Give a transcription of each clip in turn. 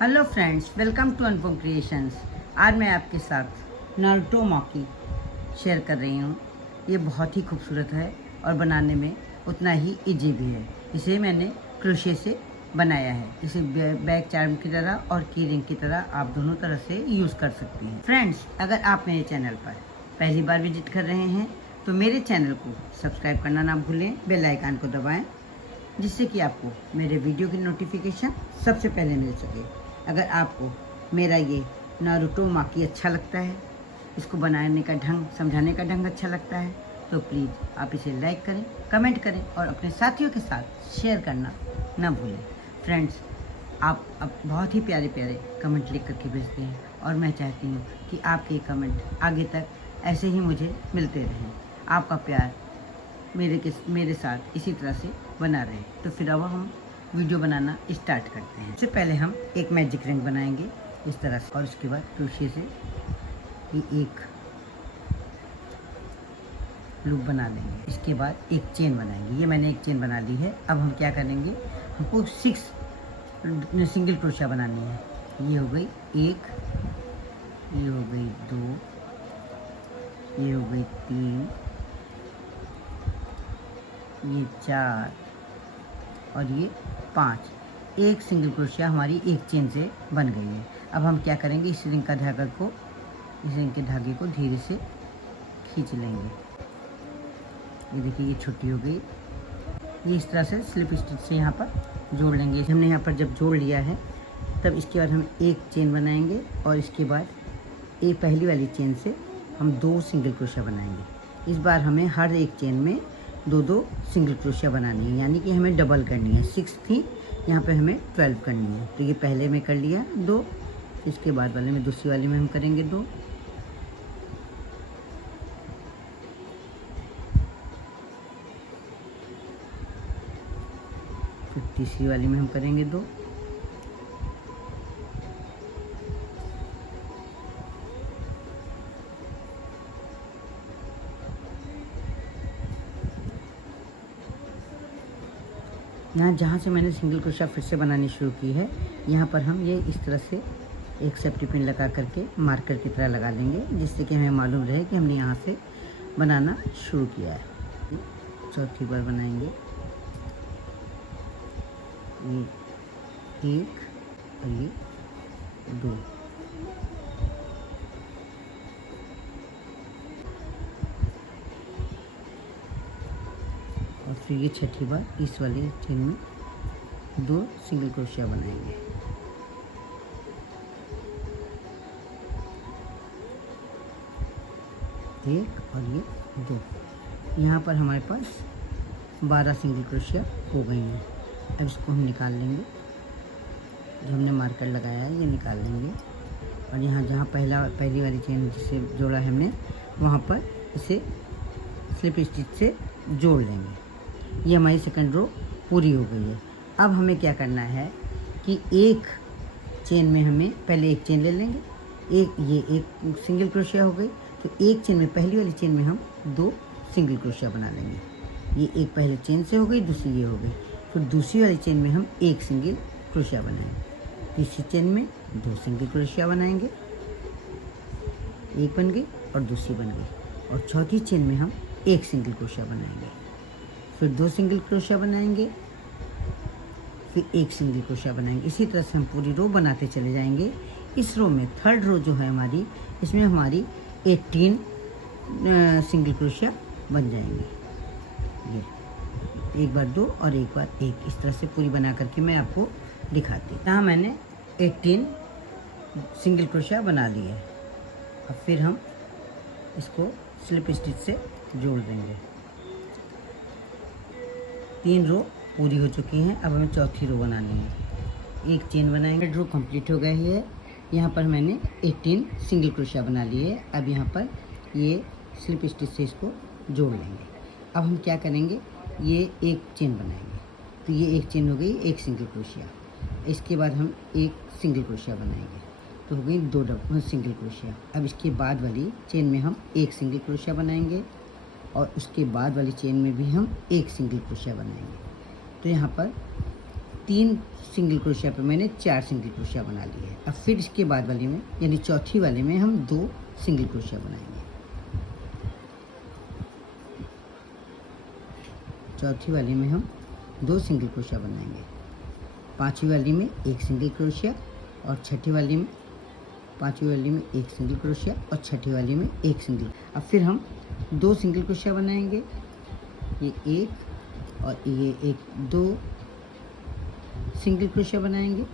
Hello friends, welcome to Anupam creations. आज मैं आपके साथ नारुतो माकी शेयर कर रही हूँ। ये बहुत ही खूबसूरत है और बनाने में उतना ही इजी भी है। इसे मैंने क्रोशे से बनाया है। इसे बैक चार्म की तरह और की रिंग की तरह आप दोनों तरह से यूज़ कर सकती हैं। फ्रेंड्स, अगर आप मेरे चैनल पर पहली बार विजिट कर रहे हैं तो मेरे चैनल को सब्सक्राइब करना ना भूलें, बेल आइकन को दबाएँ जिससे कि आपको मेरे वीडियो की नोटिफिकेशन सबसे पहले मिल सके। अगर आपको मेरा ये नारुतो माकी अच्छा लगता है, इसको बनाने का ढंग, समझाने का ढंग अच्छा लगता है, तो प्लीज़ आप इसे लाइक करें, कमेंट करें और अपने साथियों के साथ शेयर करना ना भूलें। फ्रेंड्स, आप बहुत ही प्यारे प्यारे कमेंट लिख करके भेजते हैं और मैं चाहती हूँ कि आपके कमेंट आगे तक ऐसे ही मुझे मिलते रहें। आपका प्यार मेरे साथ इसी तरह से बना रहे। तो फिर अब हम वीडियो बनाना स्टार्ट करते हैं। सबसे पहले हम एक मैजिक रिंग बनाएंगे इस तरह से, और उसके बाद क्रोशे से ये एक लूप बना लेंगे। इसके बाद एक चेन बनाएंगे। ये मैंने एक चेन बना ली है। अब हम क्या करेंगे, हमको 6 सिंगल क्रोशा बनानी है। ये हो गई 1, ये हो गई 2, ये हो गई 3, ये 4 और ये 5। एक सिंगल क्रोशिया हमारी एक चेन से बन गई है। अब हम क्या करेंगे, इस रिंग के धागे को धीरे से खींच लेंगे। ये देखिए, ये छोटी हो गई। ये इस तरह से स्लिप स्टिच से यहाँ पर जोड़ लेंगे। हमने यहाँ पर जब जोड़ लिया है तब इसके बाद हम एक चेन बनाएंगे और इसके बाद एक पहली वाली चेन से हम 2 सिंगल क्रोशिया बनाएंगे। इस बार हमें हर एक चेन में 2 सिंगल क्रोशिया बनानी है, यानी कि हमें डबल करनी है। 6 थी, यहाँ पे हमें 12 करनी है। तो ये पहले में कर लिया 2, इसके बाद वाले में, दूसरी वाले में हम करेंगे 2, फिर तीसरी वाली में हम करेंगे 2, यहाँ जहाँ से मैंने सिंगल क्रोशिया फिर से बनानी शुरू की है, यहाँ पर हम ये इस तरह से एक सेफ्टी पिन लगा करके मार्कर की तरह लगा लेंगे, जिससे कि हमें मालूम रहे कि हमने यहाँ से बनाना शुरू किया है। चौथी बार बनाएंगे। ये 1 और ये 2, और फिर ये छठी बार इस वाली चेन में 2 सिंगल क्रोशिया बनाएंगे। एक और ये 2। यहाँ पर हमारे पास 12 सिंगल क्रोशिया हो गई हैं। अब इसको हम निकाल लेंगे। जो हमने मार्कर लगाया है ये निकाल लेंगे और यहाँ जहाँ पहली वाली चेन जिसे जोड़ा है हमने, वहाँ पर इसे स्लिप स्टिच से जोड़ लेंगे। ये हमारी सेकंड रो पूरी हो गई है। अब हमें क्या करना है कि एक चेन में हमें पहले एक चेन ले लेंगे। ये एक सिंगल क्रोशिया हो गई, तो एक चेन में, पहली वाली चेन में हम 2 सिंगल क्रोशिया बना लेंगे। ये एक पहले चेन से हो गई, दूसरी ये हो गई। फिर दूसरी वाली चेन में हम एक सिंगल क्रोशिया बनाएंगे। तीसरी चेन में 2 सिंगल क्रोशिया बनाएंगे, एक बन गई और दूसरी बन गई। और चौथी चेन में हम एक सिंगल क्रोशिया बनाएंगे, फिर 2 सिंगल क्रोशिया बनाएंगे, फिर एक सिंगल क्रोशिया बनाएंगे। इसी तरह से हम पूरी रो बनाते चले जाएंगे। इस रो में थर्ड रो जो है हमारी, इसमें हमारी 18 सिंगल क्रोशिया बन जाएंगे। ये एक बार 2 और एक बार 1, इस तरह से पूरी बना करके मैं आपको दिखाती हूँ। यहाँ मैंने 18 सिंगल क्रोशिया बना लिए है। अब फिर हम इसको स्लिप स्टिच से जोड़ देंगे। 3 रो पूरी हो चुकी हैं। अब हमें चौथी रो बनानी है। एक चेन बनाएंगे। रो कंप्लीट हो गई है। यहाँ पर मैंने 18 सिंगल क्रोशिया बना लिए। अब यहाँ पर ये स्लिप स्टिच से इसको जोड़ लेंगे। अब हम क्या करेंगे, ये एक चेन बनाएंगे। तो ये एक चेन हो गई, एक सिंगल क्रोशिया। इसके बाद हम एक सिंगल क्रोशिया बनाएंगे, तो हो गई 2 सिंगल क्रोशिया। अब इसके बाद वाली चेन में हम एक सिंगल क्रोशिया बनाएंगे और उसके बाद वाली चेन में भी हम एक सिंगल क्रोशिया बनाएंगे। तो यहाँ पर 3 सिंगल क्रोशिया पे मैंने 4 सिंगल क्रोशिया बना लिए है। अब फिर इसके बाद वाले में यानी चौथी वाले में हम 2 सिंगल क्रोशिया बनाएंगे। चौथी वाली में हम 2 सिंगल क्रोशिया बनाएंगे। पांचवी वाली में 1 सिंगल क्रोशिया और छठी वाली में 1 सिंगल क्रोशिया और छठी वाली में 1 सिंगल। अब फिर हम 2 सिंगल क्रोशिया बनाएंगे, ये 1 और ये 2 सिंगल क्रोशिया बनाएंगे,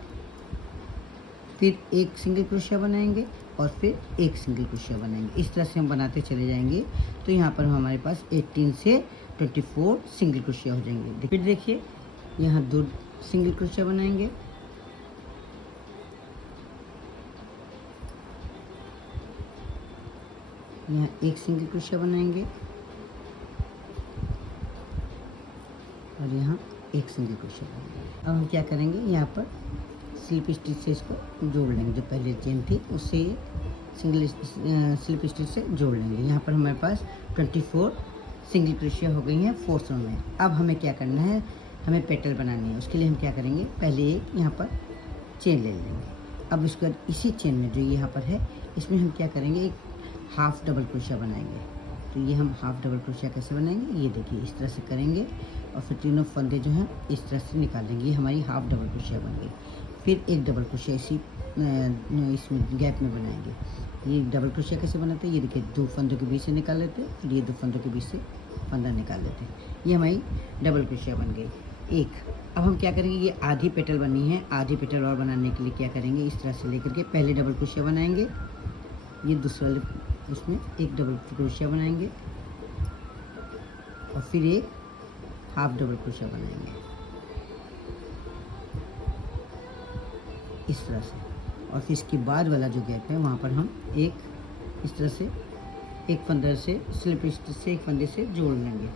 फिर 1 सिंगल क्रोशिया बनाएंगे और फिर 1 सिंगल क्रोशिया बनाएंगे। इस तरह से हम बनाते चले जाएंगे तो यहाँ पर हमारे पास 18 से 24 सिंगल क्रोशिया हो जाएंगे। फिर देखिए यहाँ 2 सिंगल क्रोशिया बनाएंगे, यहाँ 1 सिंगल क्रोशिया बनाएंगे और यहाँ 1 सिंगल क्रोशिया बनाएंगे। अब हम क्या करेंगे, यहाँ पर स्लिप स्टिच से इसको जोड़ लेंगे। जो पहले चेन थी उससे सिंगल स्लिप स्टिच से जोड़ लेंगे। यहाँ पर हमारे पास 24 सिंगल क्रोशिया हो गई हैं 4 रो में। अब हमें क्या करना है, हमें पेटल बनानी है। उसके लिए हम क्या करेंगे, पहले एक यहाँ पर चेन ले लेंगे। अब उसके बाद इसी चेन में जो यहाँ पर है इसमें हम क्या करेंगे, एक हाफ डबल क्रोशिया बनाएंगे। तो ये हम हाफ डबल क्रोशिया कैसे बनाएंगे, ये देखिए इस तरह से करेंगे और फिर तीनों फंदे जो हैं इस तरह से निकालेंगे। ये हमारी हाफ डबल क्रोशिया बन गई। फिर एक डबल क्रोशिया इसी इसमें गैप में बनाएंगे। ये डबल क्रोशिया कैसे बनाते हैं, ये देखिए 2 फंदों के बीच से निकाल लेते हैं, फिर ये 2 फंदों के बीच से फंदा निकाल लेते हैं। ये हमारी डबल क्रोशिया बन गई एक। अब हम क्या करेंगे, ये आधी पेटल बनी है, आधी पेटल और बनाने के लिए क्या करेंगे, इस तरह से लेकर के पहले डबल क्रोशिया बनाएंगे, ये दूसरा उसमें एक डबल क्रोशिया बनाएंगे और फिर एक हाफ डबल क्रोशिया बनाएंगे इस तरह से। और फिर इसके बाद वाला जो गैप है वहाँ पर हम एक इस तरह से एक फंदे से स्लिप स्टिच से एक फंदे से जोड़ लेंगे।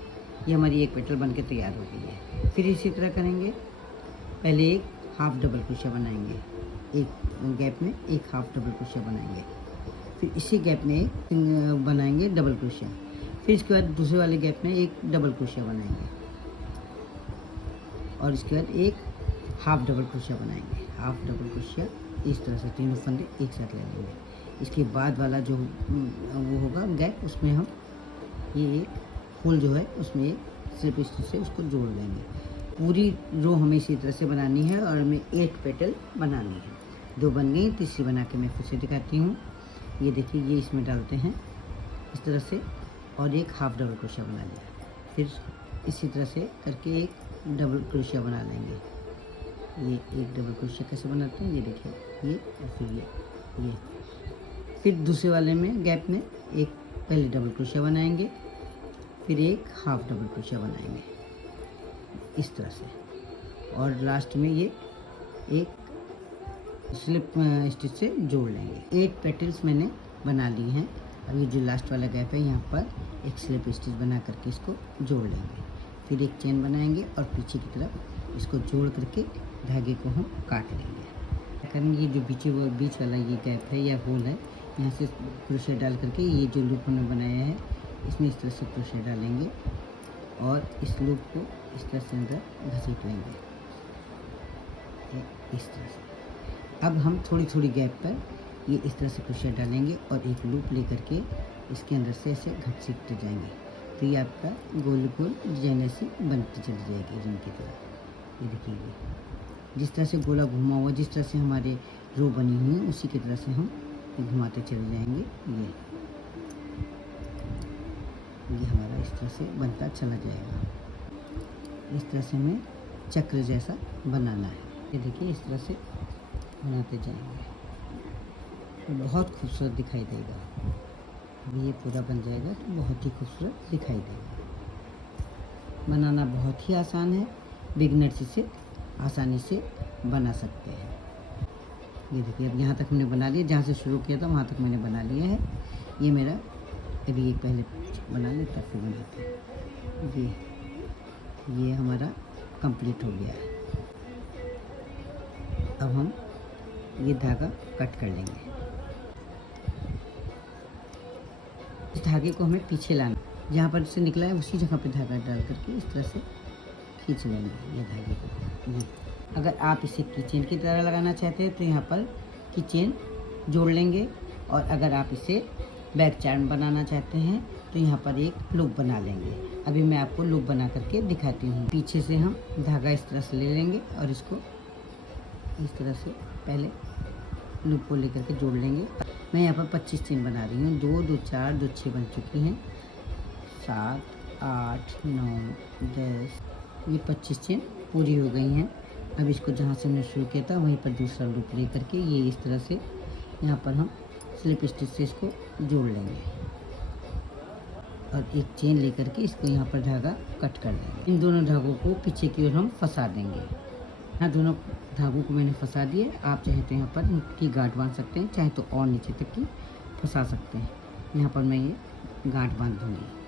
ये हमारी एक पेटल बनके तैयार हो गई है। फिर इसी तरह करेंगे, पहले एक हाफ डबल क्रोशिया बनाएंगे, एक गैप में एक हाफ डबल क्रोशिया बनाएंगे, फिर इसी गैप में एक बनाएंगे डबल क्रोशिया, फिर इसके बाद दूसरे वाले गैप में एक डबल क्रोशिया बनाएंगे और इसके बाद एक हाफ डबल क्रोशिया बनाएंगे। हाफ डबल क्रोशिया इस तरह से तीनों फंदे एक साथ ले लेंगे। इसके बाद वाला जो वो होगा गैप, उसमें हम ये एक होल जो है उसमें एक स्लिप स्टिच से उसको जोड़ देंगे। पूरी रो हमें इसी तरह से बनानी है और हमें 8 पेटल बनानी है। 2 बन गई, तीसरी बना के मैं फिर से दिखाती हूँ। ये देखिए ये इसमें डालते हैं इस तरह से और एक हाफ डबल क्रोशिया बना लिया। फिर इसी तरह से करके एक डबल क्रोशिया बना लेंगे। ये एक डबल क्रोशिया कैसे बनाते हैं, ये देखिए ये और फिर ये फिर दूसरे वाले में गैप में एक पहले डबल क्रोशिया बनाएंगे, फिर एक हाफ डबल क्रोशिया बनाएंगे इस तरह से और लास्ट में ये एक स्लिप स्टिच से जोड़ लेंगे। 8 पेटल्स मैंने बना ली हैं। अब ये जो लास्ट वाला गैप है यहाँ पर एक स्लिप स्टिच बना करके इसको जोड़ लेंगे, फिर एक चेन बनाएंगे और पीछे की तरफ इसको जोड़ करके धागे को हम काट लेंगे। करेंगे, ये जो बीच वाला ये गैप है या होल है, यहाँ से क्रोशिया डाल करके ये जो लूप हमने बनाया है इसमें इस तरह से क्रोशिया डालेंगे और इस लूप को इस तरह से अंदर घसीट लेंगे इस तरह से। अब हम थोड़ी थोड़ी गैप पर ये इस तरह से क्रोशिया डालेंगे और एक लूप लेकर के इसके अंदर से ऐसे घसीटते जाएंगे, तो ये आपका गोल गोल डिजाइन ऐसे बनती चली जाएगी रिंग की तरह। ये देखिए जिस तरह से गोला घुमा हुआ, जिस तरह से हमारे रो बनी हुई है उसी की तरह से हम घुमाते चले जाएंगे। ये हमारा इस तरह से बनता चला जाएगा। इस तरह से हमें चक्र जैसा बनाना है। ये देखिए इस तरह से बनाते जाएंगे तो बहुत खूबसूरत दिखाई देगा। अभी ये पूरा बन जाएगा तो बहुत ही खूबसूरत दिखाई देगा। बनाना बहुत ही आसान है, बिगनर्स इसे आसानी से बना सकते हैं। ये देखिए अब यहाँ तक हमने बना लिया, जहाँ से शुरू किया था वहाँ तक मैंने बना लिया है। ये मेरा अभी एक पहले बना लिया तब फिर बनाते हैं। ये हमारा कंप्लीट हो गया है। अब हम ये धागा कट कर लेंगे। इस धागे को हमें पीछे लाना, जहाँ पर से निकला है उसी जगह पे धागा डाल करके इस तरह से खींच लेंगे ये धागे को। अगर आप इसे की चेन की तरह लगाना चाहते हैं तो यहाँ पर की चेन जोड़ लेंगे, और अगर आप इसे बैक चार्म बनाना चाहते हैं तो यहाँ पर एक लूप बना लेंगे। अभी मैं आपको लूप बना करके दिखाती हूँ। पीछे से हम धागा इस तरह से ले लेंगे और इसको इस तरह से पहले लूप को लेकर के जोड़ लेंगे। मैं यहाँ पर 25 चेन बना रही हूँ। 2 2 4 2 6 बन चुकी हैं, 7 8 9 10, ये 25 चेन पूरी हो गई हैं। अब इसको जहाँ से हमने शुरू किया था वहीं पर दूसरा लूप ले करके ये इस तरह से यहाँ पर हम स्लिप स्टिच से इसको जोड़ लेंगे और एक चेन लेकर के इसको यहाँ पर धागा कट कर देंगे। इन दोनों धागों को पीछे की ओर हम फंसा देंगे। यहाँ दोनों धागों को मैंने फंसा दिए। आप चाहे तो यहाँ पर इनकी गांठ बांध सकते हैं, चाहे तो और नीचे तक की फंसा सकते हैं। यहाँ पर मैं ये गांठ बांध दूँगी।